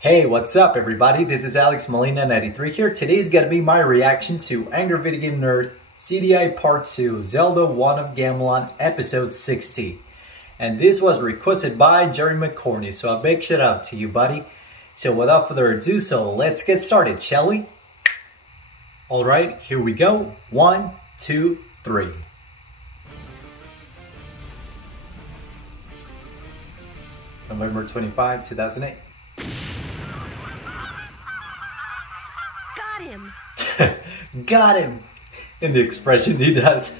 Hey, what's up everybody? This is Molina93 here. Today's gonna be my reaction to Angry Video Game Nerd CDI Part 2 Zelda 1 of Gamelon Episode 60. And this was requested by Jerry McCorney, so a big shout out to you, buddy. So without further ado, let's get started, shall we? Alright, here we go. 1, 2, 3. November 25, 2008. Got him! Got him! In the expression he does.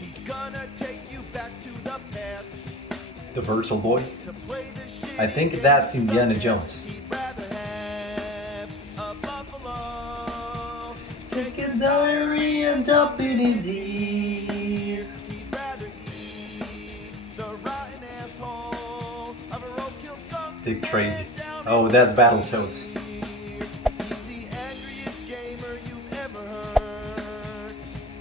He's gonna take you back to the past. The Virtual Boy. I think that's Indiana Jones. Take a diary and dump in his ear. He'd rather eat the rotten asshole of a roadkill skunk. Dick Tracy. Oh, that's Battletoads. He's the angriest gamer you've ever heard.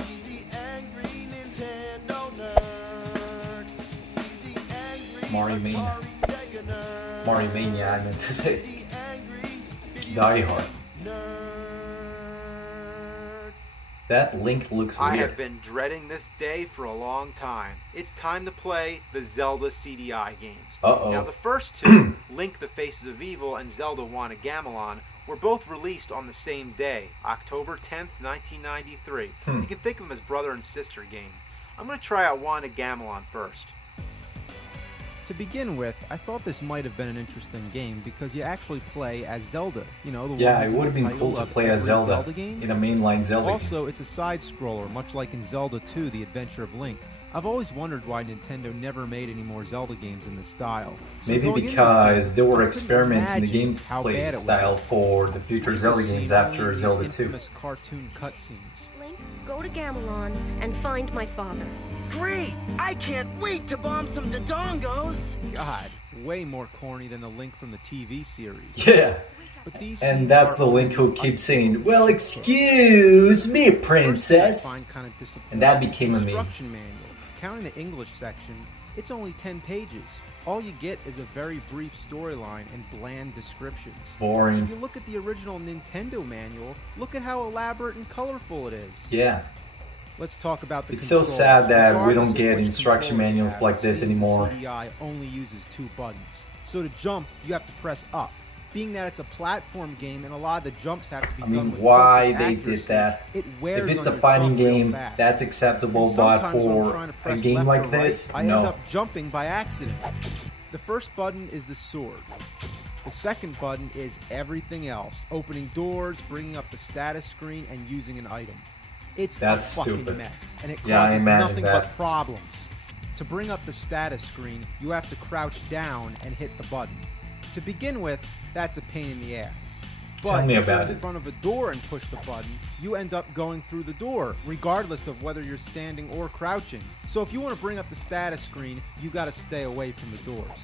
He's the angry Nintendo nerd. He's the angry Mario Sega nerd. Mario Mania, I meant to say. The angry Die Hard. nerd. That Link looks I weird. have been dreading this day for a long time. It's time to play the Zelda CDI games. Uh-oh. Now the first two, Link the Faces of Evil and Zelda 1 of Gamelon, were both released on the same day, October 10th, 1993. You can think of them as brother and sister game. I'm going to try out 1 of Gamelon first. To begin with, I thought this might have been an interesting game because you actually play as Zelda. You know, the Yeah, one it who's would in have the been title cool to of play as every Zelda game. in a mainline Zelda Also, it's a side-scroller, much like in Zelda 2, The Adventure of Link. I've always wondered why Nintendo never made any more Zelda games in this style. So Maybe going into this because game, there were I couldn't experiments in the imagine how bad gameplay it was. style for the future We've Zelda seen games only after these Zelda 2. infamous cartoon cutscenes. Link, go to Gamelon and find my father. Great! I can't wait to bomb some Dodongos! God, way more corny than the Link from the TV series. Yeah, But these and scenes that's are the Link who only keeps ice saying, cream. "Well, excuse me, First thing I princess." find kind of disappointing And that is became the a meme. instruction manual. Counting the English section, it's only 10 pages. All you get is a very brief storyline and bland descriptions. If Boring. you look at the original Nintendo manual, look at how elaborate and colorful it is. Yeah, Let's talk about the it's so controls. sad that we Regardless don't of get which instruction controller you manuals have, like it this seems anymore. The CDI only uses 2 buttons. So to jump, you have to press up. Being that it's a platform game and a lot of the jumps have to be I done mean, with why perfect they accuracy, did that. it wears If it's on a your fighting thumb real game, fast. that's acceptable, And but sometimes when I'm for trying to a press game left like or right, this, I end no. up jumping by accident. The first button is the sword. The second button is everything else. Opening doors, bringing up the status screen, and using an item. It's That's a fucking stupid. mess, and it Yeah, I causes imagine nothing that. but problems. To bring up the status screen, you have to crouch down and hit the button. To begin with, that's a pain in the ass. But Tell me if you're about in it. front of a door and push the button, you end up going through the door, regardless of whether you're standing or crouching. So if you want to bring up the status screen, you gotta stay away from the doors.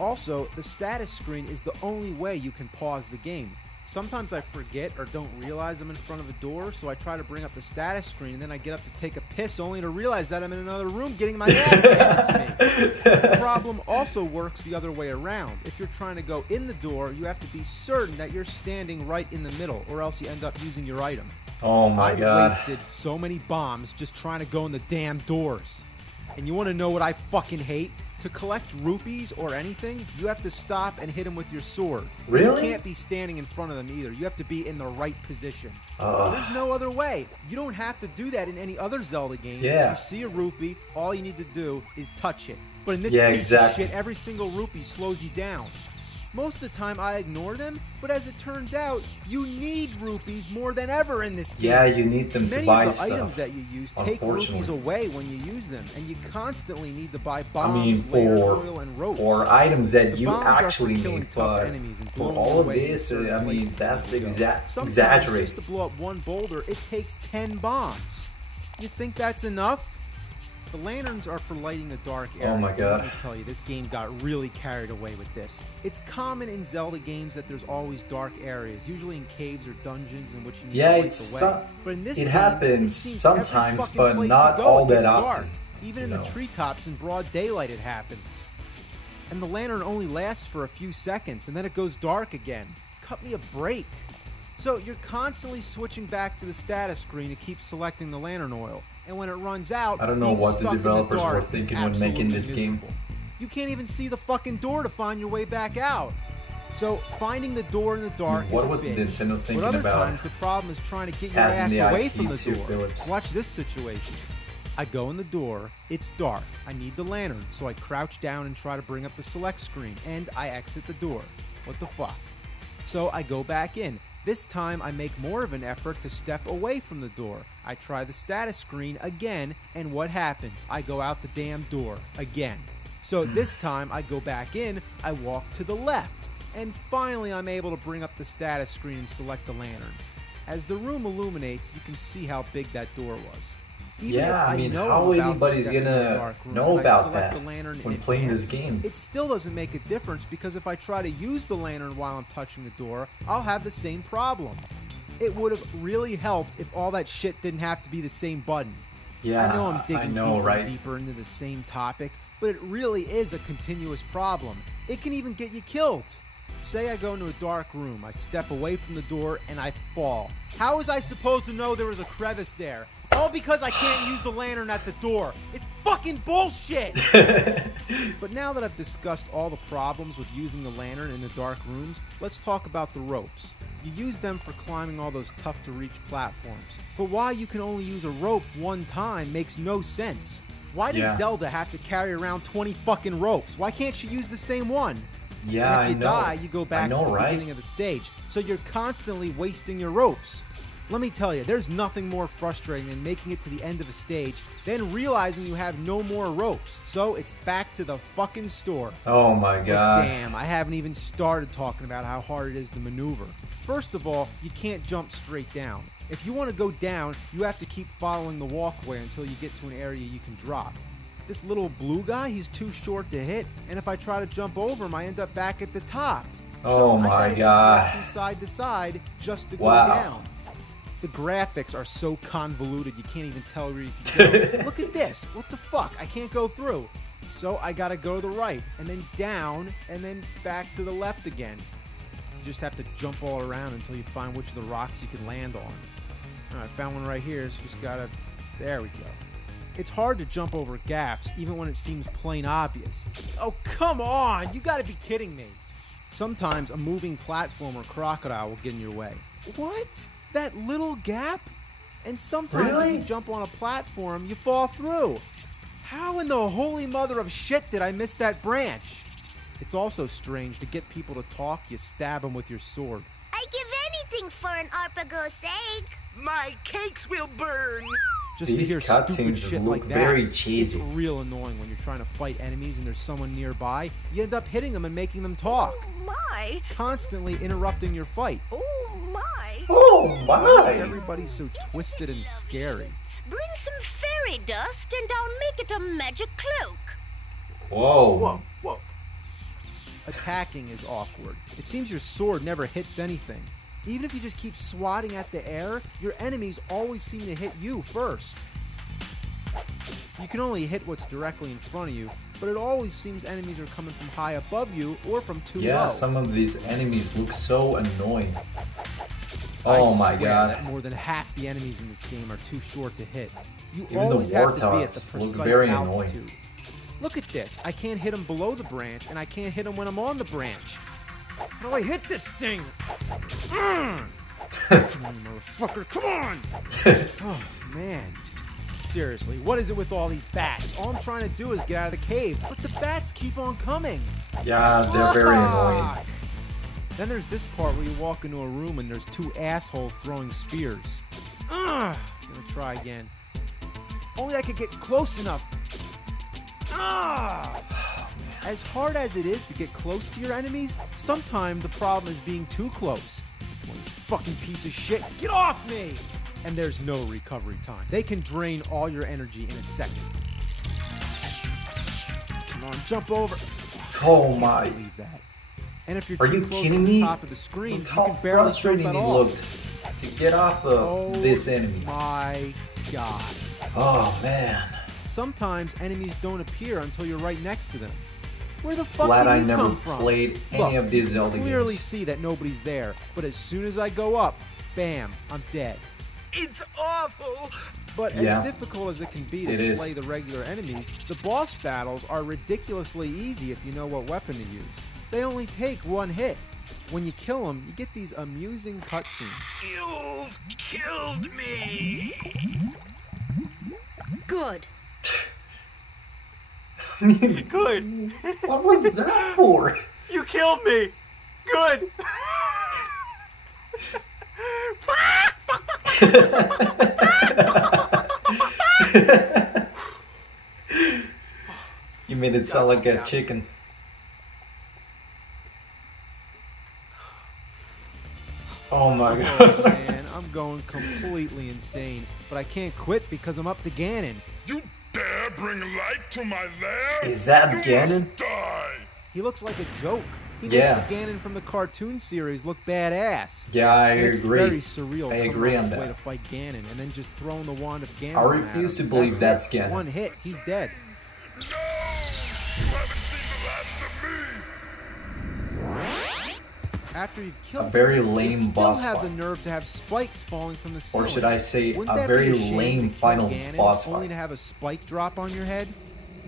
Also, the status screen is the only way you can pause the game. Sometimes I forget or don't realize I'm in front of a door, so I try to bring up the status screen, and then I get up to take a piss only to realize that I'm in another room getting my ass handed to me. The problem also works the other way around. If you're trying to go in the door, you have to be certain that you're standing right in the middle, or else you end up using your item. Oh my I've god. wasted so many bombs just trying to go in the damn doors. And you want to know what I fucking hate? To collect rupees or anything, you have to stop and hit them with your sword. Really? You can't be standing in front of them either. You have to be in the right position. Ugh. There's no other way. You don't have to do that in any other Zelda game. Yeah. You see a rupee, all you need to do is touch it. But in this Yeah, piece exactly. of shit, every single rupee slows you down. Most of the time I ignore them, but as it turns out, you need rupees more than ever in this game. Yeah, you need them to Many buy of the stuff. items that you use take rupees unfortunately. away when you use them, and you constantly need to buy I bombs, mean, layered for oil, and ropes. items that The you bombs are for actually killing need, tough but enemies and for blowing all of away in this, certain I mean, places that's you need to go. Sometimes exaggerated. just to blow up one boulder, it takes 10 bombs. You think that's enough? The lanterns are for lighting the dark areas. Oh my God. Let me tell you, this game got really carried away with this. It's common in Zelda games that there's always dark areas, usually in caves or dungeons in which you need Yeah, to light it's the way. some- But in this it game, happens seems every sometimes, fucking but place not you go, all it that gets often, dark. Even in you the know. treetops in broad daylight, it happens. And the lantern only lasts for a few seconds, and then it goes dark again. Cut me a break. So you're constantly switching back to the status screen to keep selecting the lantern oil. And when it runs out, I don't know what the developers were thinking when making this game. You can't even see the fucking door to find your way back out. So finding the door in the dark What is was a bitch. Nintendo thinking But other about times the problem is trying to get your passing ass the away IP from the to door. Philips? Watch this situation. I go in the door, it's dark, I need the lantern, so I crouch down and try to bring up the select screen, and I exit the door. What the fuck? So I go back in. This time I make more of an effort to step away from the door. I try the status screen again, and what happens? I go out the damn door again. So this time I go back in, I walk to the left, and finally I'm able to bring up the status screen and select the lantern. As the room illuminates, you can see how big that door was. Even Yeah, if I mean, know how I'm about anybody's to step into gonna the dark room know and I about select that the lantern when in playing this advance, game? It still doesn't make a difference because if I try to use the lantern while I'm touching the door, I'll have the same problem. It would have really helped if all that shit didn't have to be the same button. Yeah, I know I'm digging deeper right? and deeper into the same topic, but it really is a continuous problem. It can even get you killed. Say I go into a dark room, I step away from the door, and I fall. How was I supposed to know there was a crevice there? All because I can't use the lantern at the door. It's fucking bullshit! But now that I've discussed all the problems with using the lantern in the dark rooms, let's talk about the ropes. You use them for climbing all those tough-to-reach platforms. But why you can only use a rope one time makes no sense. Why does Zelda have to carry around 20 fucking ropes? Why can't she use the same one? Yeah, and if you die, you go back to the right? beginning of the stage. So you're constantly wasting your ropes. Let me tell you, there's nothing more frustrating than making it to the end of a stage, then realizing you have no more ropes. So it's back to the fucking store. Oh my god. But damn, I haven't even started talking about how hard it is to maneuver. First of all, you can't jump straight down. If you want to go down, you have to keep following the walkway until you get to an area you can drop. This little blue guy, he's too short to hit, and if I try to jump over him, I end up back at the top. Oh so my I gotta keep god. rocking side to side just to go Wow. down. The graphics are so convoluted you can't even tell where you can go. Look at this. What the fuck? I can't go through. So I gotta go to the right, and then down, and then back to the left again. You just have to jump all around until you find which of the rocks you can land on. Alright, I found one right here, so just gotta... There we go. It's hard to jump over gaps, even when it seems plain obvious. Oh, come on! You gotta be kidding me! Sometimes a moving platform or crocodile will get in your way. What? That little gap? And sometimes if you jump on a platform, you fall through. How in the holy mother of shit did I miss that branch? It's also strange to get people to talk, you stab them with your sword. I give anything for an Arpago's egg. My cakes will burn. Just to These hear stupid cutscenes shit look like that, very cheesy. it's real annoying when you're trying to fight enemies and there's someone nearby. You end up hitting them and making them talk. Oh my! Constantly interrupting your fight. Oh my! Oh Why is my! everybody so twisted and scary? Bring some fairy dust and I'll make it a magic cloak. Whoa. Whoa. Attacking is awkward. It seems your sword never hits anything. Even if you just keep swatting at the air, your enemies always seem to hit you first. You can only hit what's directly in front of you, but it always seems enemies are coming from high above you or from too Yeah, low. some of these enemies look so annoying. I Oh my swear god. that more than half the enemies in this game are too short to hit. You Even the always have to be warthogs at the look precise very annoying. altitude. Look at this. I can't hit him below the branch, and I can't hit him when I'm on the branch. How do I hit this thing? Come on, motherfucker, come on! Oh, man. Seriously, what is it with all these bats? All I'm trying to do is get out of the cave, but the bats keep on coming. Yeah, they're very annoying. Fuck! Then there's this part where you walk into a room and there's two assholes throwing spears. I'm gonna try again. If only I could get close enough. As hard as it is to get close to your enemies, sometimes the problem is being too close. You fucking piece of shit, get off me! And there's no recovery time. They can drain all your energy in a second. Come on, jump over. Oh I can't my. believe that. And if you're Are too you close kidding to the me? top of the screen, Look you how can barely jump frustrating at it all. looked to get off of this enemy. My God. Oh man. Sometimes enemies don't appear until you're right next to them. Where the fuck Glad did I you never come from? played any Look, of these you Zelda can clearly games. see that nobody's there, but as soon as I go up, bam, I'm dead. It's awful. But Yeah. as difficult as it can be to It is. slay the regular enemies, the boss battles are ridiculously easy if you know what weapon to use. They only take one hit. When you kill them, you get these amusing cutscenes. You've killed me. Good. Good. What was that for? You killed me. Good. You made it sound like a chicken. Oh my Oh god. man, I'm going completely insane. But I can't quit because I'm up to Ganon. You dare bring light to my lair? Is that You Ganon? must die. He looks like a joke. He Yeah. makes the Ganon from the cartoon series look badass. Yeah, I And it's agree. very surreal I coming agree on on his way that. to fight Ganon and then just throwing the wand of Ganon. I refuse to believe that's it. Ganon. One hit, he's dead. No! You haven't seen the last of me. After you've killed A very him, lame you still boss have fight. the nerve to have spikes falling from the ceiling. Or should I say, Wouldn't a that very be a shame lame to kill final Ganon, boss only fight. to have a spike drop on your head?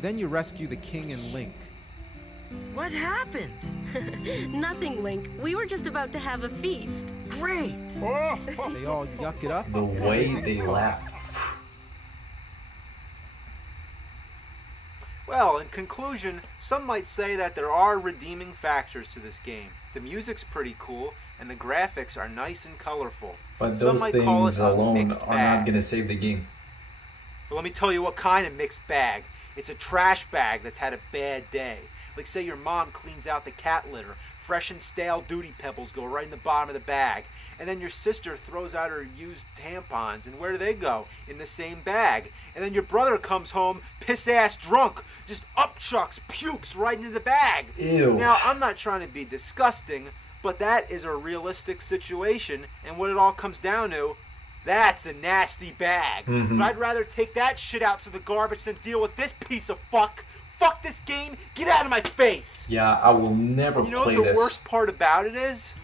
Then you rescue the king and Link. What happened? Nothing, Link. We were just about to have a feast. Great. They all yuck it up. The and way everything's they fine. laugh. Well, in conclusion, some might say that there are redeeming factors to this game. The music's pretty cool, and the graphics are nice and colorful. But Some those might call things it a alone mixed are bag. not going to save the game. But let me tell you what kind of mixed bag. It's a trash bag that's had a bad day. Like say your mom cleans out the cat litter, fresh and stale Duty Pebbles go right in the bottom of the bag. And then your sister throws out her used tampons, and where do they go? In the same bag. And then your brother comes home piss-ass drunk, just upchucks, pukes right into the bag. Ew. Now, I'm not trying to be disgusting, but that is a realistic situation, and what it all comes down to, that's a nasty bag. Mhm. But I'd rather take that shit out to the garbage than deal with this piece of fuck. Fuck this game, get out of my face! Yeah, I will never And you know play what the this. worst part about it is?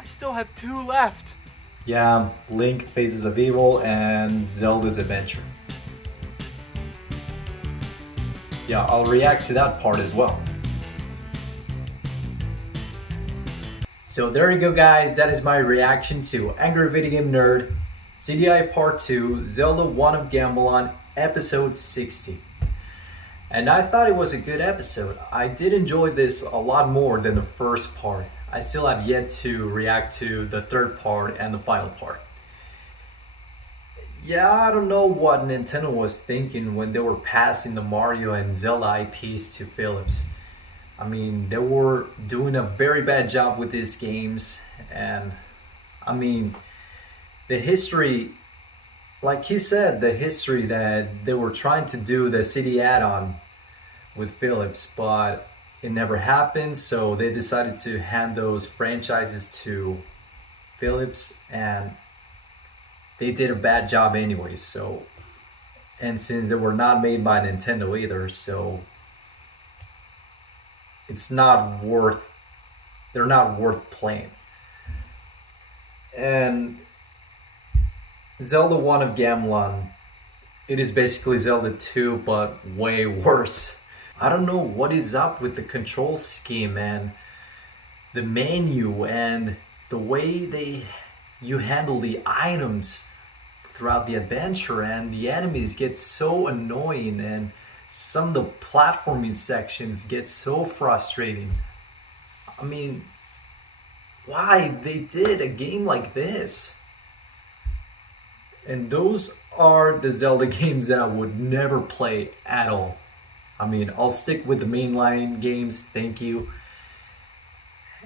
I still have 2 left. Yeah, Link Faces of Evil and Zelda's Adventure. Yeah, I'll react to that part as well. So there you go guys, that is my reaction to Angry Video Game Nerd, CDI Part 2, Zelda 1 of Gamelon, Episode 60. And I thought it was a good episode. I did enjoy this a lot more than the first part. I still have yet to react to the third part and the final part. Yeah, I don't know what Nintendo was thinking when they were passing the Mario and Zelda IPs to Philips. I mean, they were doing a very bad job with these games, and I mean, the history, like he said, the history that they were trying to do the CD add-on with Philips, but it never happened, so they decided to hand those franchises to Philips, and they did a bad job anyways. So, and since they were not made by Nintendo either, so it's not worth, they're not worth playing. And Zelda 1 of Gamelon, it is basically Zelda 2 but way worse. I don't know what is up with the control scheme and the menu and the way you handle the items throughout the adventure, and the enemies get so annoying, and some of the platforming sections get so frustrating. I mean, why they did a game like this? And those are the Zelda games that I would never play at all. I mean, I'll stick with the mainline games, thank you.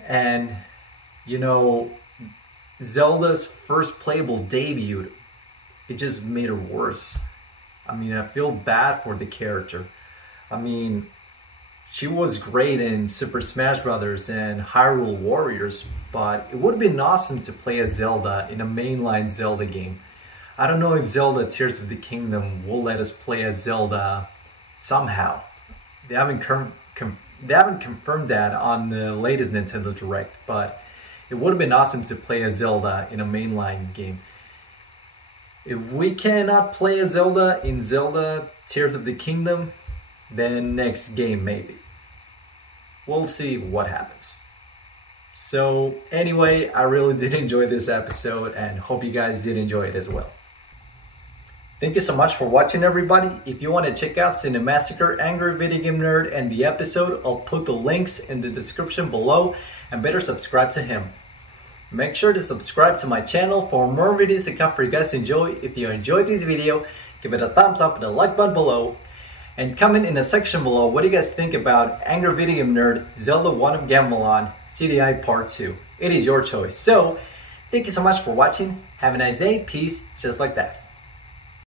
And, you know, Zelda's first playable debut, it just made it worse. I mean, I feel bad for the character. I mean, she was great in Super Smash Bros. And Hyrule Warriors, but it would have been awesome to play as Zelda in a mainline Zelda game. I don't know if Zelda Tears of the Kingdom will let us play as Zelda somehow. they haven't confirmed that on the latest Nintendo Direct, but it would have been awesome to play a Zelda in a mainline game. If we cannot play a Zelda in Zelda Tears of the Kingdom, then next game maybe. We'll see what happens. So anyway, I really did enjoy this episode and hope you guys did enjoy it as well. Thank you so much for watching, everybody. If you want to check out Cinemassacre, Angry Video Game Nerd, and the episode, I'll put the links in the description below, and better subscribe to him. Make sure to subscribe to my channel for more videos to come for you guys to enjoy. If you enjoyed this video, give it a thumbs up and a like button below. And comment in the section below what do you guys think about Angry Video Game Nerd, Zelda 1 of Gamelon, CDI Part 2. It is your choice. So, thank you so much for watching. Have a nice day. Peace. Just like that.